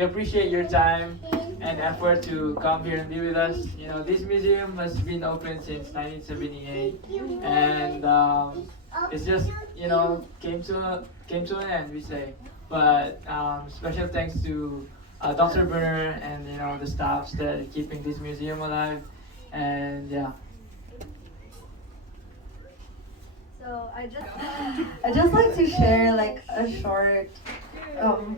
we appreciate your time and effort to come here and be with us. You know, this museum has been open since 1978, and it's just, you know, came to an end, we say. But special thanks to Dr. Bruner and, you know, the staffs that are keeping this museum alive. And yeah. So I just like to share like a short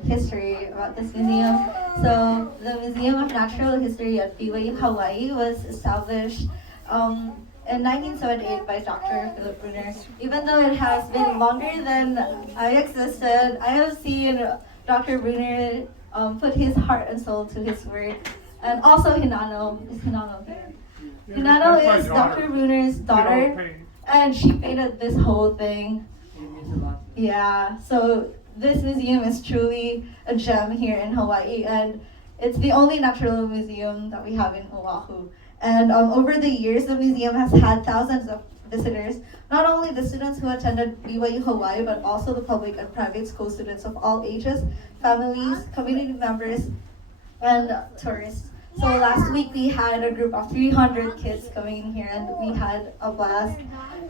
history about this museum. So the Museum of Natural History at BYU-Hawaii was established in 1978 by Dr. Phillip Bruner. Even though it has been longer than I existed, I have seen Dr. Bruner put his heart and soul to his work. And also Hinano. Is Hinano here? Hinano is Dr. Bruner's daughter, and she painted this whole thing. Yeah, so this museum is truly a gem here in Hawaii, and it's the only natural museum that we have in Oahu. And over the years, the museum has had thousands of visitors, not only the students who attended BYU-Hawaii, but also the public and private school students of all ages, families, community members, and tourists. So last week we had a group of 300 kids coming in here, and we had a blast.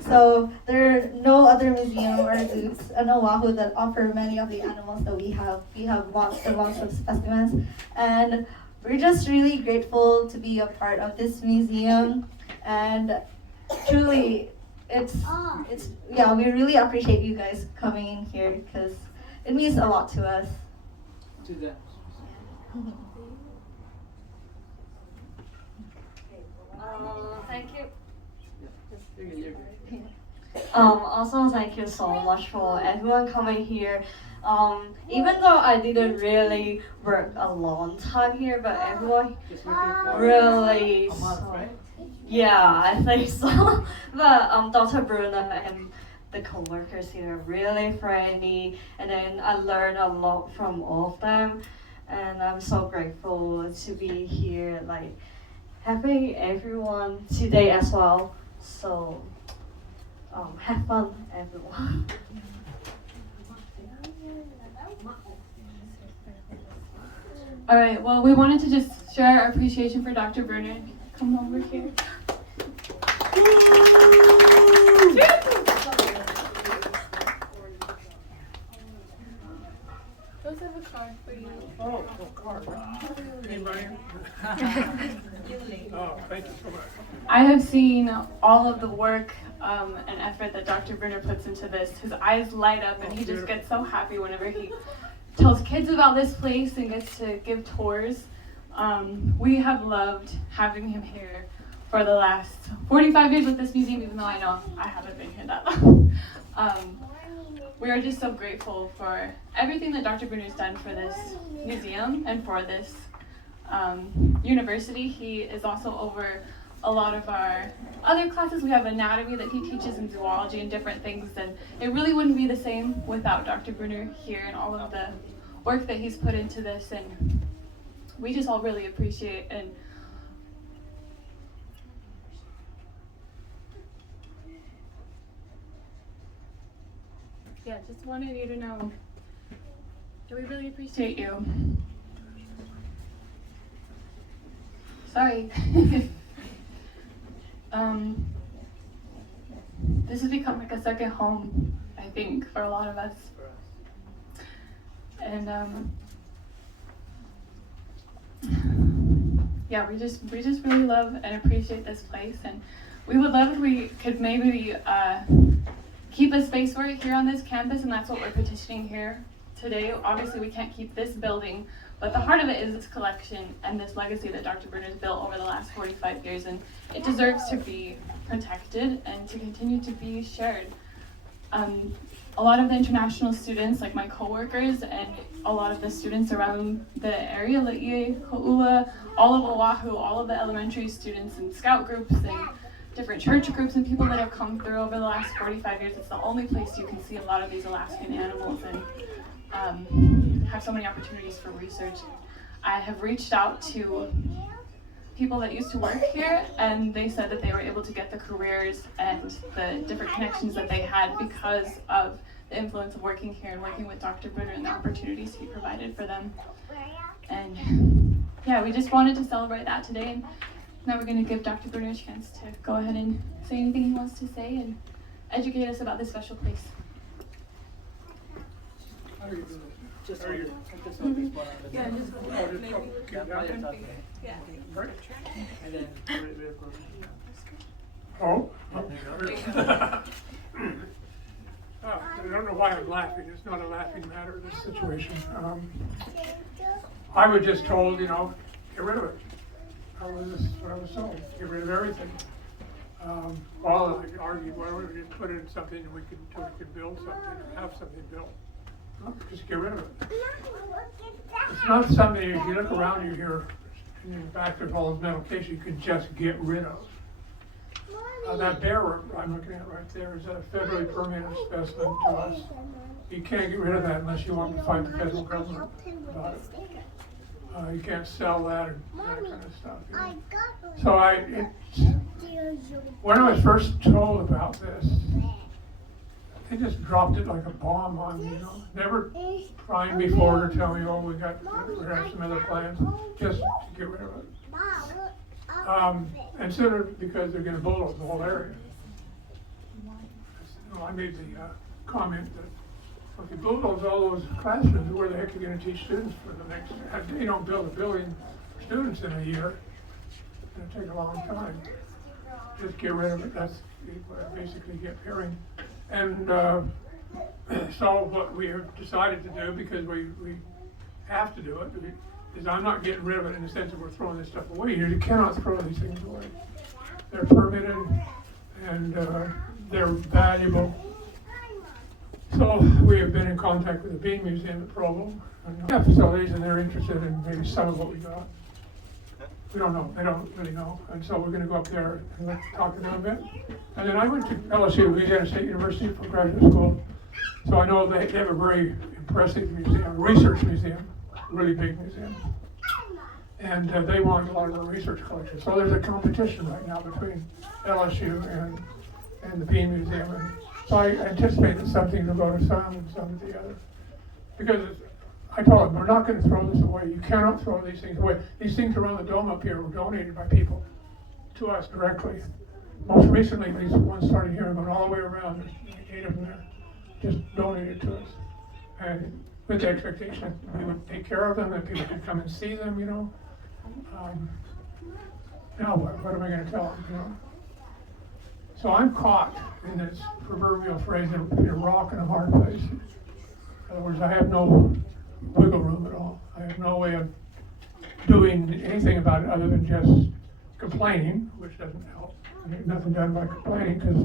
So there are no other museum or zoos in Oahu that offer many of the animals that we have. We have lots and lots of specimens, and we're just really grateful to be a part of this museum. And truly, it's yeah, we really appreciate you guys coming in here because it means a lot to us. To them. Thank you. Yeah. Also, thank you so much for everyone coming here. Even though I didn't really work a long time here, but everyone really. A month, right? Yeah, I think so. But Dr. Bruner and the co-workers here are really friendly, and then I learned a lot from all of them, and I'm so grateful to be here, like having everyone today as well. So have fun, everyone. All right, well, we wanted to just share our appreciation for Dr. Bruner. Come over here. Those have a card for you. Oh, a card. Anybody? Oh, thank you so much. I have seen all of the work and effort that Dr. Bruner puts into this. His eyes light up and he just gets so happy whenever he tells kids about this place and gets to give tours. We have loved having him here for the last 45 years with this museum, even though I know I haven't been here that long. We are just so grateful for everything that Dr. Bruner's done for this museum and for this university. He is also over a lot of our other classes. We have anatomy that he teaches and zoology and different things, and it really wouldn't be the same without Dr. Bruner here and all of the work that he's put into this, and we just all really appreciate and yeah, just wanted you to know that we really appreciate you. Sorry. This has become like a second home, I think, for a lot of us. And yeah, we just really love and appreciate this place, and we would love if we could maybe keep a space for it here on this campus, and that's what we're petitioning here today. Obviously, we can't keep this building, but the heart of it is this collection and this legacy that Dr. Bruner's built over the last 45 years, and it deserves to be protected and to continue to be shared. A lot of the international students, like my coworkers, and a lot of the students around the area, Laie, Ko'ula, all of Oahu, all of the elementary students and scout groups and different church groups and people that have come through over the last 45 years, it's the only place you can see a lot of these Alaskan animals and have so many opportunities for research. I have reached out to people that used to work here, and they said that they were able to get the careers and the different connections that they had because of the influence of working here and working with Dr. Bruner and the opportunities he provided for them. And yeah, we just wanted to celebrate that today. And now we're going to give Dr. Bruner a chance to go ahead and say anything he wants to say and educate us about this special place. How are you doing? Just How are you? yeah, just Oh, just go. Keep down. yeah. Right. And then real close. Oh. I don't know why I'm laughing. It's not a laughing matter, this situation. I was just told, get rid of it. That was what I was told. Get rid of everything. Well, I argued, why don't we just put it in something and we can build something or have something built. No, just get rid of it. It's not something, if you look around you here, in the back there's all those metal cases you can just get rid of. That bear I'm looking at right there is a federally permitted specimen to us. You can't get rid of that unless you want to fight the federal government about it. You can't sell that or that kind of stuff. So when I was first told about this, they just dropped it like a bomb on me, Never trying before to tell me, oh, we have some other plans, just to get rid of it. And sooner because they're going to bulldoze the whole area. I made the comment that, okay, bulldoze all those classrooms, where the heck are you going to teach students for the next, you don't build 1 billion students in a year. It's going to take a long time. Just get rid of it, that's what I basically kept hearing. And so what we have decided to do, because we have to do it, is I'm not getting rid of it in the sense that we're throwing this stuff away. You cannot throw these things away. They're permitted and they're valuable. So we have been in contact with the Bean Museum at Provo. And they have facilities and they're interested in maybe some of what we got. We don't know, they don't really know. And so we're going to go up there and talk to them a bit. And then I went to LSU, Louisiana State University, for graduate school. So I know they have a very impressive museum, research museum, really big museum. And they want a lot of the research collections. So there's a competition right now between LSU and the Bean Museum. And so I anticipate that something will go to some and some to the other. Because I told them, we're not going to throw this away. You cannot throw these things away. These things around the dome up here were donated by people to us directly. Most recently, these ones started here and going all the way around. There's 8 of them there, just donated to us. And with the expectation that we would take care of them, that people could come and see them, Now what am I going to tell them, So I'm caught in this proverbial phrase, in a rock and a hard place. In other words, I have no wiggle room at all. I have no way of doing anything about it other than just complaining, which doesn't help. There's nothing done by complaining because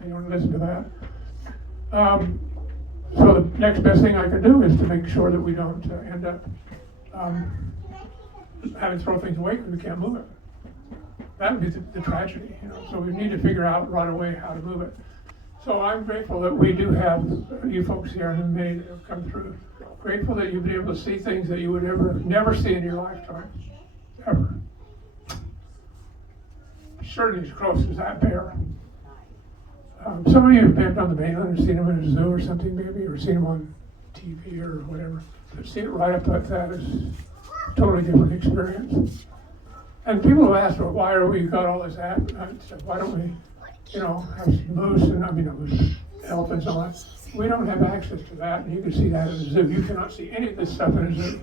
they don't listen to that. So the next best thing I can do is to make sure that we don't end up having to throw things away because we can't move it. That would be the tragedy, So we need to figure out right away how to move it. So I'm grateful that we do have you folks here and many that have come through. Grateful that you'll be able to see things that you would never see in your lifetime, ever. Certainly as close as that bear. Some of you have been on the mainland or seen them in a zoo or something maybe, or seen them on TV or whatever. But see it right up like that is a totally different experience. And people have asked, well, why are we got all this stuff? Why don't we, have moose and elephants and all that? We don't have access to that, and you can see that in the zoo. You cannot see any of this stuff in a zoo.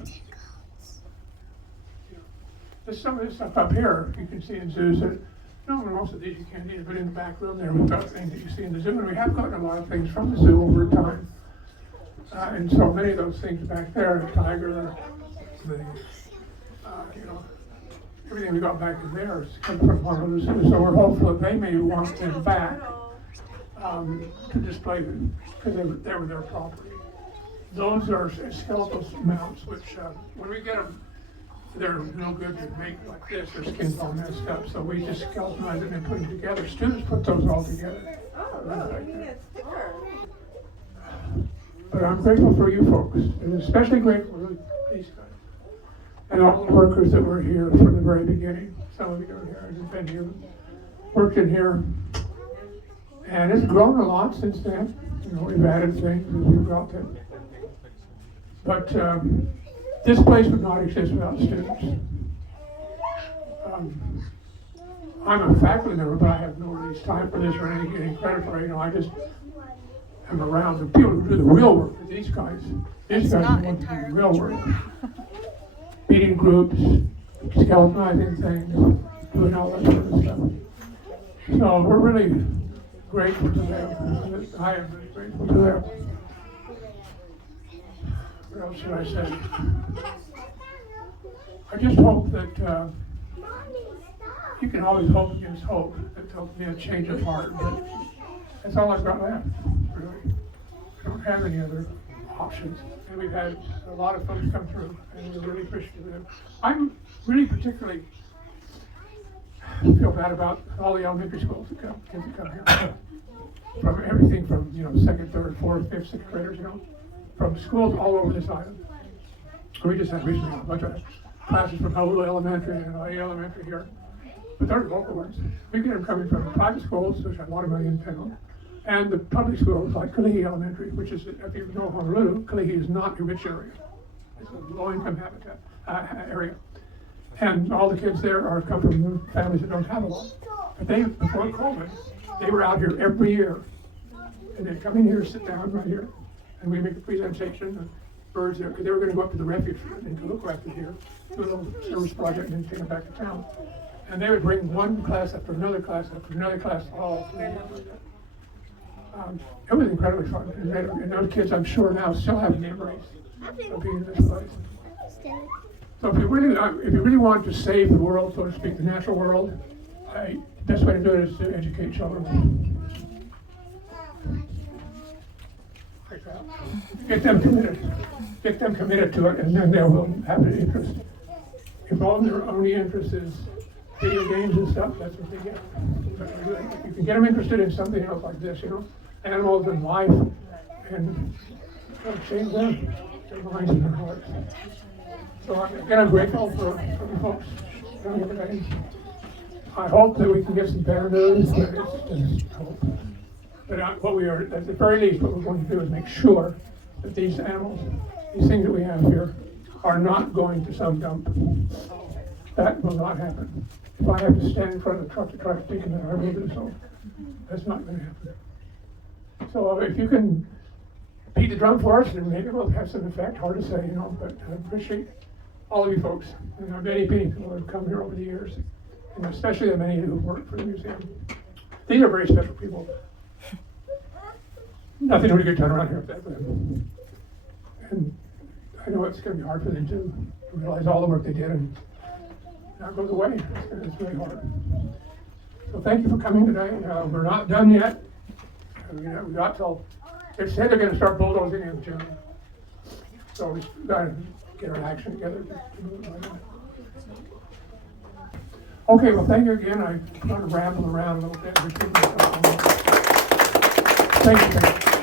There's some of this stuff up here you can see in zoos that, most of these you can't either, but in the back room there we've got things that you see in the zoo, and we have gotten a lot of things from the zoo over time. And so many of those things back there, the tiger, everything we got back in there is come from one of the zoos. So we're hopeful that they may want them back to display them because they were their property. Those are skeletal mounts, which when we get them, they're no good to make like this. Their skin's all messed up, so we just skeletonize it and put them together. Students put those all together. Oh, no, you mean it's thicker. But I'm grateful for you folks, and especially grateful for these guys. And all the workers that were here from the very beginning. Some of you are here and have been here, worked in here. And it's grown a lot since then. We've added things as we brought them. But this place would not exist without students. I'm a faculty member, but I have no release time for this or any credit for it. You know, I just am around the people who do the real work with these guys. These guys are the ones who do the real work. Meeting groups, skeletonizing things, doing all that sort of stuff. So we're really grateful to them. I am really grateful to them. What else should I say? I just hope that you can always hope against hope that there'll be a change of heart. But that's all I've got left, really. I don't have any other options. And we've had a lot of folks come through, and we're really appreciative of them. I'm really particularly feel bad about all the elementary schools that come, kids that come here. From everything from, you know, second, third, fourth, fifth, sixth graders, you know, from schools all over this island. We just had recently a bunch of classes from Hulu Elementary and IA Elementary here. But they're local ones. We get them coming from private schools, which have a lot of money in town, and the public schools like Kalihi Elementary, which is, if you know Honolulu, Kalihi is not a rich area. It's a low-income habitat area. And all the kids there come from families that don't have a lot. But they, before COVID, they were out here every year. And they'd come in here, sit down right here, and we make a presentation of birds there, because they were going to go up to the refuge in Kaluku after here, do a little service project, and then take them back to town. And they would bring one class after another class after another class all through. It was incredibly fun. And those kids, I'm sure now, still have memories of being in this place. So if you really want to save the world, so to speak, the natural world, the best way to do it is to educate children. Like that. Get them committed to it, and then they will have an interest. If all their only interest is video games and stuff, that's what they get. But if you can get them interested in something else like this, you know, animals and life, and change them, their minds and their hearts. So again, I'm grateful for you folks coming today. I hope that we can get some better news, but it's just hope. But what we are, at the very least, what we're going to do is make sure that these animals, these things that we have here, are not going to some dump. That will not happen. If I have to stand in front of the truck to try to take them, I will do so. That's not going to happen. So if you can beat the drum for us, then maybe it will have some effect. Hard to say, you know, but I appreciate all of you folks. And there are many people who have come here over the years, and especially the many who work for the museum. These are very special people. Nothing really good done around here for them. And I know it's going to be hard for them to realize all the work they did, and now it goes away. It's really hard. So thank you for coming today. We're not done yet. We got till, they said they're going to start bulldozing in June. So we've got to get our action together to move it right on. Okay, well, thank you again. I'm going to ramble around a little bit. Thank you.